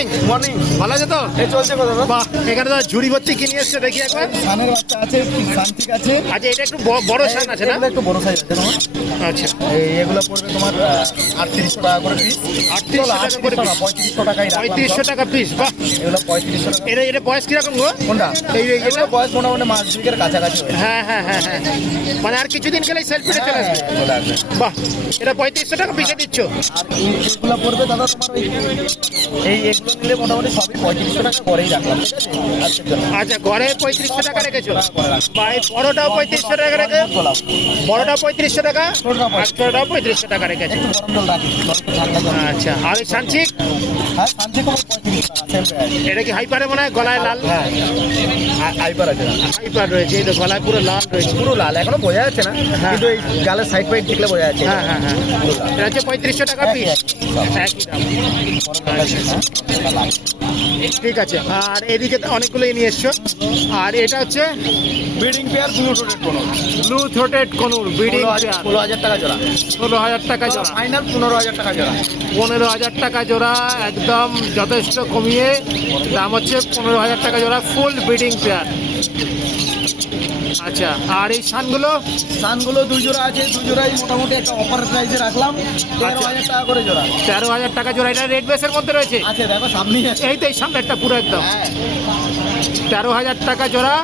Morning morning ভালো আছে তো? এই চলছে কথা বাহ এখানে তো ঝুড়ি ভর্তি কিনে এসছে দেখি একবার। সানের বাচ্চা আছে শান্তিক আছে। আচ্ছা এটা একটু বড় সান আছে না? একটু বড় সাইজ আছে তোমার আচ্ছা। এগুলো পড়বে তোমার আটত্রিশশো টাকা করে পিস 3800 টাকা করে আটত্রিশশো পঁয়ত্রিশশো টাকা পঁয়ত্রিশশো টাকা পিস বাহ। এগুলো পঁয়ত্রিশশো টাকা। এটা এটা বয়স কীরকম গো? কোনটা? এই এগুলো বয়স মোটামুটি মাস কাছাকাছি হয়ে হ্যাঁ হ্যাঁ হ্যাঁ মানে আর কিছুদিন গেলেই সেলফিটা চলে আসবে। বাহ এটা পঁয়ত্রিশশো টাকা পিসে দিচ্ছ? আর এই পড়বে দাদা তোমার এই এগুলো নিলে মোটামুটি সবই পঁয়ত্রিশশো টাকা করেই রাখলাম আচ্ছা ঘরে পঁয়ত্রিশশো টাকা রেখেছো? বড়টাও পঁয়ত্রিশশো টাকা রেখে বড়টা পঁয়ত্রিশশো টাকা? ছোটটাও পঁয়ত্রিশশো। টাকা রেখেছো? আচ্ছা আর সানচিক? হ্যাঁ টাকা প্রাইস এটা কি হাইপারে মনে হয়? গলায় লাল? হ্যাঁ। আ- আছে না। হাইপার রয়েছে এই তো গলায় পুরো লাল রয়েছে। পুরো লাল এখনও বোঝা যাচ্ছে না হ্যাঁ। কিন্তু এই গালের সাইড ফাইড দেখলে বোঝা যাচ্ছে হ্যাঁ হ্যাঁ হ্যাঁ। এটা হচ্ছে পঁয়ত্রিশশো টাকা পিস একই দাম। ঠিক আছে আর এদিকে তো অনেকগুলোই নিয়ে এসছো। আর এটা হচ্ছে ব্রিডিং পেয়ার ব্লু থ্রোটেড কোনো ব্লু থ্রোটেড কনুর ব্রিডিং ষোলো হাজার টাকা জোড়া। ষোলো হাজার টাকা জোড়া। ফাইনাল পনেরো হাজার টাকা জোড়া। পনেরো হাজার টাকা জোড়া একদম যথেষ্ট কমিয়ে দাম হচ্ছে পনেরো হাজার টাকা জোড়া ফুল ব্রিডিং পেয়ার। আচ্ছা আর এই সানগুলো সানগুলো দুই জোড়া আছে দুই জোড়াই মোটামুটি একটা অফার প্রাইসে রাখলাম। তেরো আচ্ছা। হাজার টাকা করে জোড়া। তেরো হাজার টাকা জোড়া এটা রেড বেসের মধ্যে রয়েছে? আছে দেখো সামনেই আছে। এই তো এই সামনেরটা পুরো একদম। হ্যাঁ। তেরো হাজার টাকা জোড়া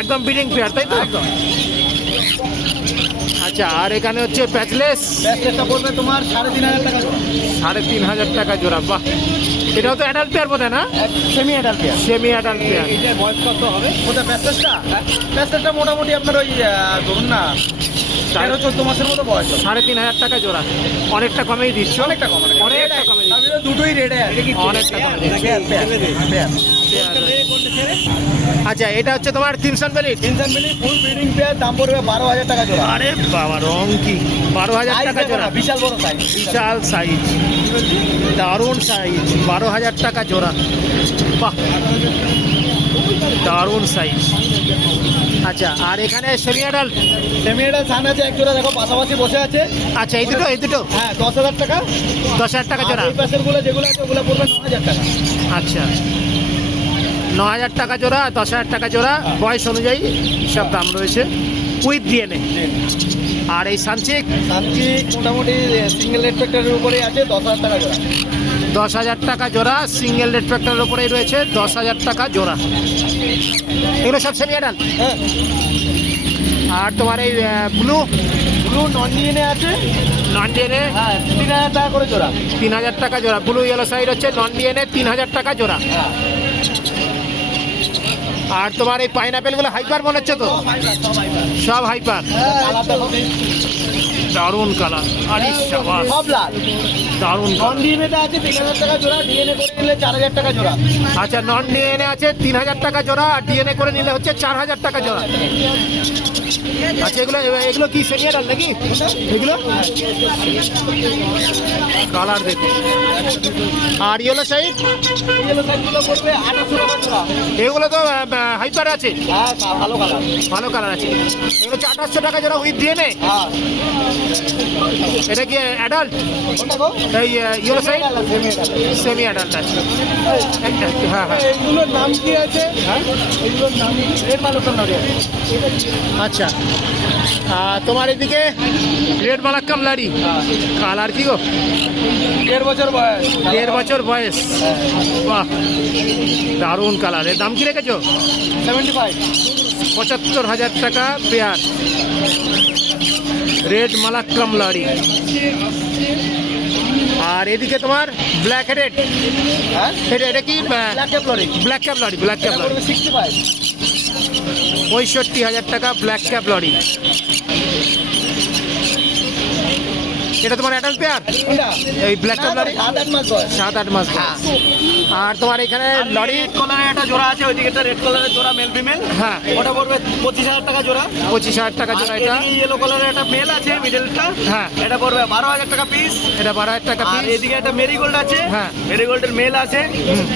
একদম ব্রিডিং পেয়ার তাই তো? একদম। আচ্ছা আর এখানে হচ্ছে প্যাচলেস ব্যাসলেটটা পড়বে তোমার সাড়ে তিন হাজার টাকা সাড়ে তিন হাজার টাকা জোড়া বাহ। এটাও তো অ্যাডাল্ট পেয়ার বোধ হয় না? Semi adult pair semi adult pair এটা বয়স কত হবে? ওটা প্যাসেজটা প্যাসেজটা মোটামুটি আপনার ওই ধরুন না তেরো চোদ্দ মাসের মতো বয়স সাড়ে তিন হাজার টাকা জোড়া। অনেকটা কমেই দিচ্ছে। অনেকটা কম অনেকটা কমে। দুটোই রেডে আচ্ছা এটা হচ্ছে তোমার তিনশন বেলিট ইনসান মিলি ফুল ব্রিডিং পেয়ার দাম পড়বে বারো হাজার টাকা জোড়া। আরে বাবা রং কি? বারো হাজার টাকা জোড়া। বিশাল বড় সাইজ বিশাল। সাইজ দারুণ সাইজ বারো হাজার টাকা জোড়া। বাহ। দারুণ সাইজ আচ্ছা। আর এখানে সেমি অ্যাডাল্ট সেমি অ্যাডাল্ট সান আছে এক জোড়া দেখো পাশাপাশি বসে আছে। আচ্ছা এই দুটো এই দুটো? হ্যাঁ দশ হাজার টাকা। দশ হাজার টাকা জোড়া? এই পাশেরগুলো যেগুলো আছে ওগুলো পড়বে ন হাজার টাকা। আচ্ছা। ন হাজার টাকা জোড়া দশ হাজার টাকা জোড়া বয়স অনুযায়ী সব দাম রয়েছে উইথ ডিএনএ আর এই সানচিক শান্তি মোটামুটি সিঙ্গেল রেসপেক্টারের উপরে আছে দশ হাজার টাকা জোড়া। দশ হাজার টাকা জোড়া সিঙ্গেল রেড ফ্যাক্টরের উপরেই রয়েছে দশ হাজার টাকা জোড়া। এগুলো সব সেমি হ্যাঁ আর তোমার এই ব্লু ব্লু নন ডিএনএ আছে। নন ডিএনএ হ্যাঁ তিন হাজার টাকা করে জোড়া। তিন হাজার টাকা জোড়া। ব্লু ইয়েলো সাইড হচ্ছে নন ডিএনএ তিন হাজার টাকা জোড়া। হ্যাঁ। আর তোমার এই পাইনাপেলগুলো হাইপার মনে হচ্ছে তো? সব হাইপার দেখো দারুণ কালার। আরে শাবাশ সব লাল দারুণ নন ডিএনএটা আছে তিন হাজার টাকা জোড়া ডিএনএ করে নিলে চার হাজার টাকা জোড়া। আচ্ছা নন ডিএনএ আছে তিন হাজার টাকা জোড়া আর ডিএনএ করে নিলে হচ্ছে চার হাজার টাকা জোড়া। আচ্ছা এগুলো এগুলো কি সেমি অ্যাডাল্ট নাকি? এগুলো? কালার দেখুন। আর ইয়েলো সাইড এগুলো তো হাইপার আছে হ্যাঁ ভালো কালার ভালো কালার আছে। এগুলো হচ্ছে আঠাশশো টাকা জোড়া উইথ ডিএনএ হ্যাঁ এটা কি অ্যাডাল্ট এই ইয়েলো সাইড সেমি অ্যাডাল্ট আছে। হ্যাঁ হ্যাঁ। এইগুলোর নাম কি আছে? হ্যাঁ? এইগুলোর নাম নড়িয়া আচ্ছা। আর তোমার এদিকে? রেড মালাক্কাম লাড়ি কালার কি গো? দেড় বছর বয়স। দেড় বছর বয়স। বাহ দারুণ কালার। এর দাম কি রেখেছো? সেভেন্টি ফাইভ পঁচাত্তর হাজার টাকা পেয়ার। রেড মালাক্কাম লাড়ি আর এদিকে তোমার ব্ল্যাক হেডেড। হ্যাঁ? এটা এটা কি black cap lory black cap lory black cap lory sixty five পঁয়ষট্টি হাজার টাকা ব্ল্যাক ক্যাপ লরি। এটা তোমার অ্যাডাল্ট পেয়ার এই ব্ল্যাক লরি সাত আট মাস সাত আট মাস আর তোমার এখানে লরি রেড কালারের একটা জোড়া আছে ওইদিকে একটা রেড কালারের জোড়া মেল ফিমেল হ্যাঁ। ওটা পড়বে পঁচিশ হাজার টাকা জোড়া। পঁচিশ হাজার টাকা জোড়া এটা। ইয়েলো কালারের একটা মেল আছে মিডলটা হ্যাঁ। এটা পড়বে বারো হাজার টাকা পিস এটা বারো হাজার টাকা পিস এদিকে একটা মেরিগোল্ড আছে। হ্যাঁ। মেরিগোল্ডের মেল আছে।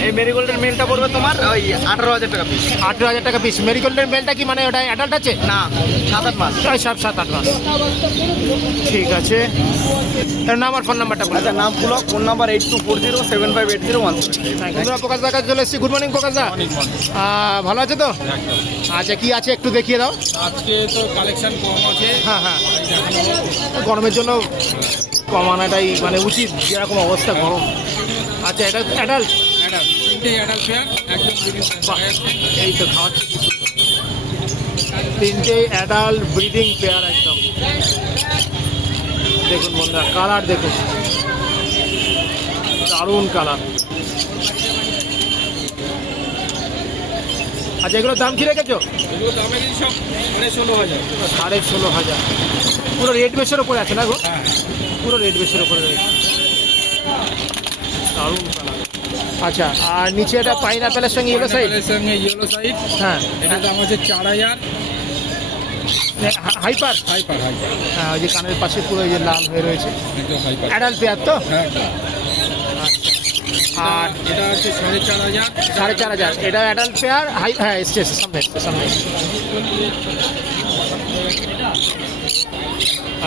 এই মেরিগোল্ডের মেলটা পড়বে তোমার ওই আঠারো হাজার টাকা পিস আঠেরো হাজার টাকা পিস মেরিগোল্ডের মেলটা কি মানে ওটা অ্যাডাল্ট আছে? না সাত আট মাস। সব সাত আট মাস। ঠিক আছে। নাম আর ফোন নাম্বারটা বলে আচ্ছা নাম Pulak phone number eight two four zero seven five eight zero one বন্ধুরা প্রকাশ দা কাছে চলে এসেছি। Good morning Prakash da. ভালো আছে তো? আচ্ছা কি আছে একটু দেখিয়ে দাও। আজকে তো কালেকশন কম আছে। হ্যাঁ হ্যাঁ। গরমের জন্য কমানোটাই মানে উচিত যেরকম অবস্থা গরম। আচ্ছা এটা অ্যাডাল্ট এই তো খাওয়াচ্ছি। তিনটে অ্যাডাল্ট ব্রিডিং পেয়ার একদম। দেখুন বন্ধুরা কালার দেখুন। দারুণ কালার আচ্ছা এগুলোর দাম কি রেখেছো? এগুলো দামে দিন সব মানে ষোলো হাজার। সাড়ে ষোলো হাজার। পুরো রেড বেসের ওপরে আছে না গো? হ্যাঁ। পুরো রেড বেসের ওপরে রয়েছে। দারুণ কালার আচ্ছা আর নিচে এটা পাইন অ্যাপেলের সঙ্গে ইয়েলো সাইড সঙ্গে ইয়েলো সাইড হ্যাঁ। এটা দাম আছে চার হাজার। হাইপার হাইপার হাইপার হ্যাঁ ওই যে কানের পাশে পুরো যে লাল হয়ে রয়েছে। অ্যাডাল্ট পেয়ার তো? হ্যাঁ আর এটা আছে সাড়ে চার হাজার। সাড়ে চার হাজার। এটা অ্যাডাল্ট পেয়ার হাই হ্যাঁ এসছে এসছে, সামনে সামনে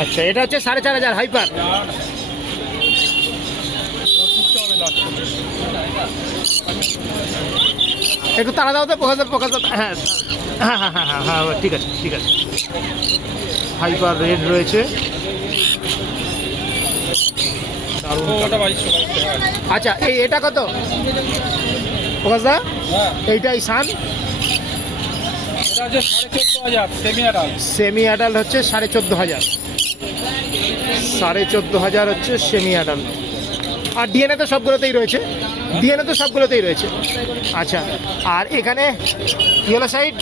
আচ্ছা এটা হচ্ছে সাড়ে চার হাজার হাইপার। একটু তাড়া দাও তো প্রকাশ প্রকাশ হ্যাঁ হ্যাঁ হ্যাঁ হ্যাঁ হ্যাঁ হ্যাঁ ঠিক আছে ঠিক আছে। হাইপার রেড রয়েছে। আচ্ছা এই এটা কত? প্রকাশ দা? হ্যাঁ। এইটাই সান এটা আছে সাড়ে চোদ্দ হাজার সেমি সেমি অ্যাডাল্ট হচ্ছে সাড়ে চোদ্দ হাজার। সাড়ে চোদ্দ হাজার হচ্ছে সেমি অ্যাডাল্ট আর ডিএনএ তো সবগুলোতেই রয়েছে। ডিএনএ তো সবগুলোতেই রয়েছে। আচ্ছা আর এখানে ইয়েলো সাইড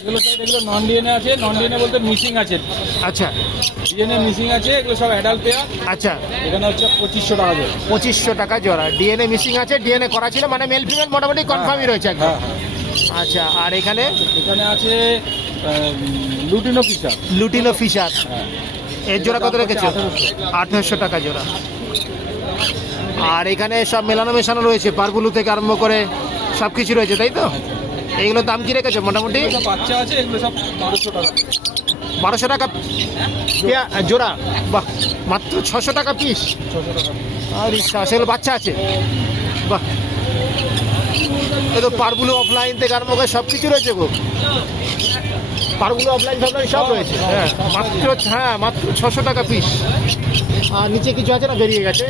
এগুলো সাইড এগুলো নন ডিএনএ আছে নন ডিএনএ বলতে মিসিং আছে। আচ্ছা। ডিএনএ মিসিং আছে এগুলো সব অ্যাডাল্ট পেয়ার আচ্ছা। এখানে হচ্ছে পঁচিশশো টাকা করে পঁচিশশো টাকা জোড়া। ডিএনএ মিসিং আছে ডিএনএ করা ছিল মানে মেল ফিমেল মোটামুটি কনফার্মই রয়েছে একদম। হ্যাঁ হ্যাঁ। আচ্ছা আর এখানে? এখানে আছে লুটিনো পিসা লুটিনো ফিশার হ্যাঁ। এর জোড়া কত রেখেছো? 1800 আঠেরোশো। টাকা জোড়া। আর এখানে সব মেলানো মেশানো রয়েছে পারগুলো থেকে আরম্ভ করে সব কিছু রয়েছে তাই তো? এইগুলোর দাম কি রেখেছো? মোটামুটি? বাচ্চা আছে এগুলো সব বারোশো টাকা। বারোশো টাকা জোড়া। বাহ মাত্র ছশো টাকা পিস আর ইচ্ছা সেগুলো বাচ্চা আছে? বাহ। এই তো পারগুলো অফলাইন থেকে আরম্ভ করে সব কিছু রয়েছে গো। পারগুলো অফলাইন ফফলাইন সব রয়েছে। হ্যাঁ মাত্র হ্যাঁ মাত্র ছশো টাকা পিস আর নিচে কিছু আছে না? বেরিয়ে গেছে।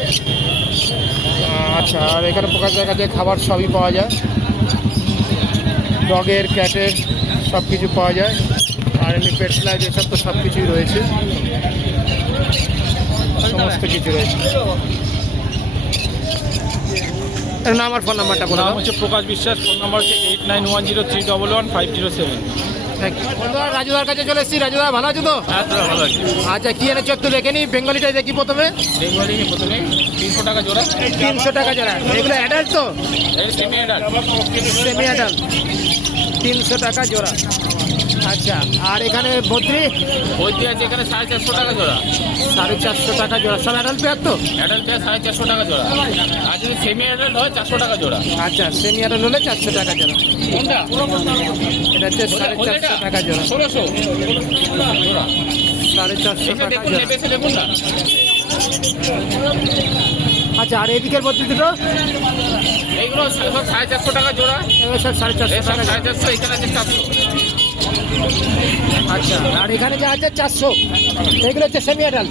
আচ্ছা আর এখানে প্রকাশ কাছে খাবার সবই পাওয়া যায়। ডগের ক্যাটের সব কিছু পাওয়া যায়। আর এমনি পেট লাইট এসব তো সব কিছুই রয়েছে। সমস্ত কিছু রয়েছে। এর নাম ফোন নাম্বারটা বলে নাম হচ্ছে প্রকাশ বিশ্বাস ফোন নাম্বার হচ্ছে eight nine one zero three double one five zero seven রাজুদার কাছে চলে এসেছি। রাজুদা ভালো আছো তো? হ্যাঁ আচ্ছা কি এনেছো একটু দেখে নি। বেঙ্গলিটাই দেখি প্রথমে। ডেলিভারি প্রথমে। তিনশো টাকা জোড়া। তিনশো টাকা জোড়া। এগুলো অ্যাডাল্ট তো? সেমি অ্যাডাল্ট সেমি অ্যাডাল্ট তিনশো টাকা জোড়া। আচ্ছা আর এখানে বদ্রি? বইতে আছে এখানে সাড়ে চারশো টাকা জোড়া। সাড়ে চারশো টাকা জোড়া। সব অ্যাডাল্ট পেয়ার তো? অ্যাডাল্ট পেয়ার সাড়ে চারশো টাকা জোড়া। আর যদি সেমি অ্যাডাল্ট হয় চারশো টাকা জোড়া। আচ্ছা সেমি অ্যাডাল্ট হলে চারশো টাকা জোড়া। এটা হচ্ছে সাড়ে চারশো টাকা জোড়া। ষোলোশো। জোড়া সাড়ে চারশো টাকা দেখুন না। আচ্ছা আর এদিকের বদ্রি দুটো? এইগুলো সব সাড়ে চারশো টাকা জোড়া। সব সাড়ে চারশো টাকা সাড়ে চারশো এখানে আছে চারশো। আচ্ছা আর এখানে যে আছে চারশো। এগুলো হচ্ছে সেমি অ্যাডাল্ট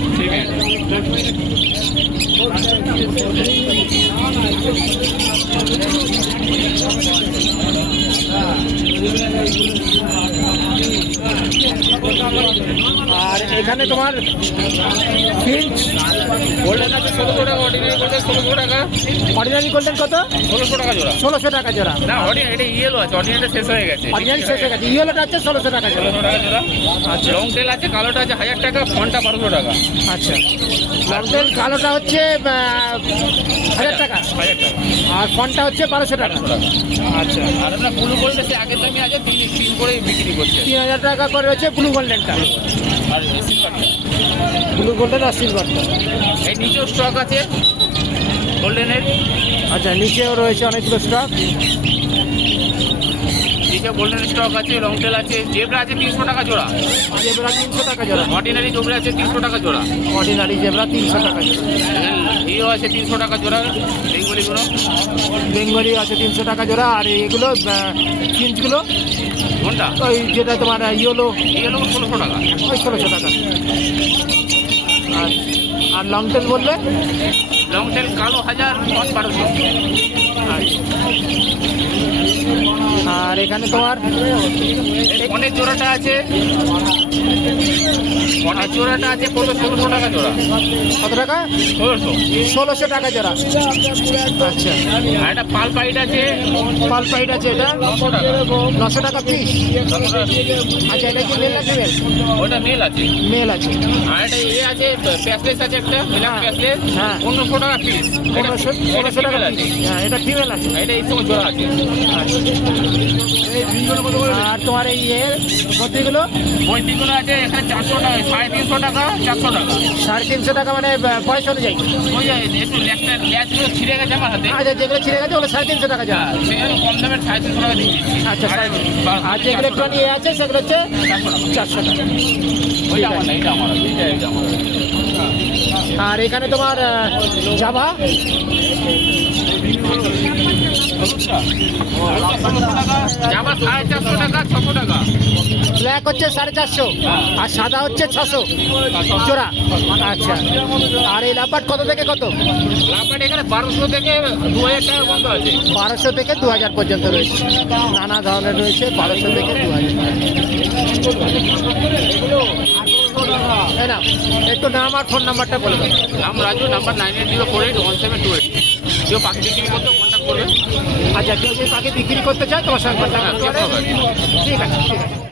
আর এখানে তোমার ফিল্ড গোল্ডেন আছে ষোলোশো টাকা অর্ডিনারি গোল্ডেন ষোলোশো টাকা অর্ডিনারি গোল্ডেন কত? ষোলোশো টাকা জোড়া। ষোলোশো টাকা জোড়া না অর্ডিনারি এটা ইয়েলো আছে অর্ডিনারিটা শেষ হয়ে গেছে। অর্ডিনারি শেষ হয়ে গেছে ইয়েলোটা হচ্ছে ষোলোশো টাকা জোড়া। ষোলোশো টাকা জোড়া আচ্ছা। লং টেল আছে কালোটা আছে হাজার টাকা ফোনটা বারোশো টাকা আচ্ছা লংটেল কালোটা হচ্ছে হাজার টাকা হাজার টাকা। আর ফোনটা হচ্ছে বারোশো টাকা। আচ্ছা। আর আপনার ব্লু গোল্ড সে আগের দামই আছে তিন তিন করে বিক্রি করছে। তিন হাজার টাকা করে রয়েছে ব্লু গোল্ডেনটা আর সিলভারটা ব্লু গোল্ডেন আর সিলভারটা এই নিচেও স্টক আছে। গোল্ডেনের আচ্ছা নিচেও রয়েছে অনেকগুলো স্টক এইসব গোল্ডেন স্টক আছে লং টেল আছে। জেব্রা আছে তিনশো টাকা জোড়া। জেবরা তিনশো টাকা জোড়া। অর্ডিনারি জোবরা আছে তিনশো টাকা জোড়া। অর্ডিনারি জেবরা তিনশো টাকা জোড়া। ইও আছে তিনশো টাকা জোড়া। বেঙ্গলিগুলো বেঙ্গলি আছে তিনশো টাকা জোড়া। আর এগুলো চিঞ্চগুলো কোনটা ওই যেটা তোমার ইয়েলো ইয়েলো ষোলোশো টাকা। ওই ষোলোশো টাকা। আর আর লং টেল বললে? লং টেল কালো হাজার পাঁচ বারোশো। আর এখানে তোমার? অনেক জোড়াটা আছে। অনেক জোড়াটা আছে? পড়বে ষোলোশো টাকা জোড়া কত টাকা? ষোলোশো। ষোলোশো টাকা জোড়া আচ্ছা। আর একটা পাল পাইট আছে? পাল পাইট আছে এটা? নশো টাকা। নশো টাকা পিস আচ্ছা এটা কি মেল ফিমেল ওটা মেল আছে। মেল আছে। আর একটা ইয়ে আছে প্যাসলেস আছে একটা ব্ল্যাক হ্যাঁ। প্যাসলেস হ্যাঁ। পনেরোশো টাকা পিস পনেরোশো পনেরোশো টাকা আছে। হ্যাঁ এটা ফিমেল আছে। এটা এই সময় জোড়া আছে। আর তোমার এই এর গতিগুলো বইটিগুলো আছে এখানে চারশো টাকা। সাড়ে তিনশো টাকা চারশো টাকা। সাড়ে তিনশো টাকা মানে পয়সা অনুযায়ী? ওই যে একটু ল্যাচগুলো ছিঁড়ে গেছে আমার হাতে। আচ্ছা যেগুলো ছিঁড়ে গেছে ওগুলো সাড়ে তিনশো টাকা যা। হ্যাঁ, কম সাড়ে তিনশো টাকা দিচ্ছি। আচ্ছা আর যেগুলো একটু ইয়ে আছে সেগুলো হচ্ছে চারশো টাকা। চারশো টাকা। ওইটা আমার না এটা আমার এটা এটা আমার। আর এখানে তোমার জাভা জামা সাড়ে চারশো টাকা ছশো টাকা ব্ল্যাক হচ্ছে সাড়ে চারশো আর সাদা হচ্ছে ছশো। জোড়া। আচ্ছা। আর এই লাম্বার কত থেকে কত? এখানে বারোশো থেকে দু হাজার টাকা আছে। বারোশো থেকে দু হাজার পর্যন্ত রয়েছে। নানা ধরনের রয়েছে বারোশো থেকে দু হাজার একটু নাম আর ফোন নাম্বারটা বলে দাও। নাম Raju number nine eight zero four eight one seven two eight কেউ পাখি বিক্রি করতে আচ্ছা কেউ যদি পাখি বিক্রি করতে চায় তোমার সঙ্গে ঠিক আছে ঠিক আছে।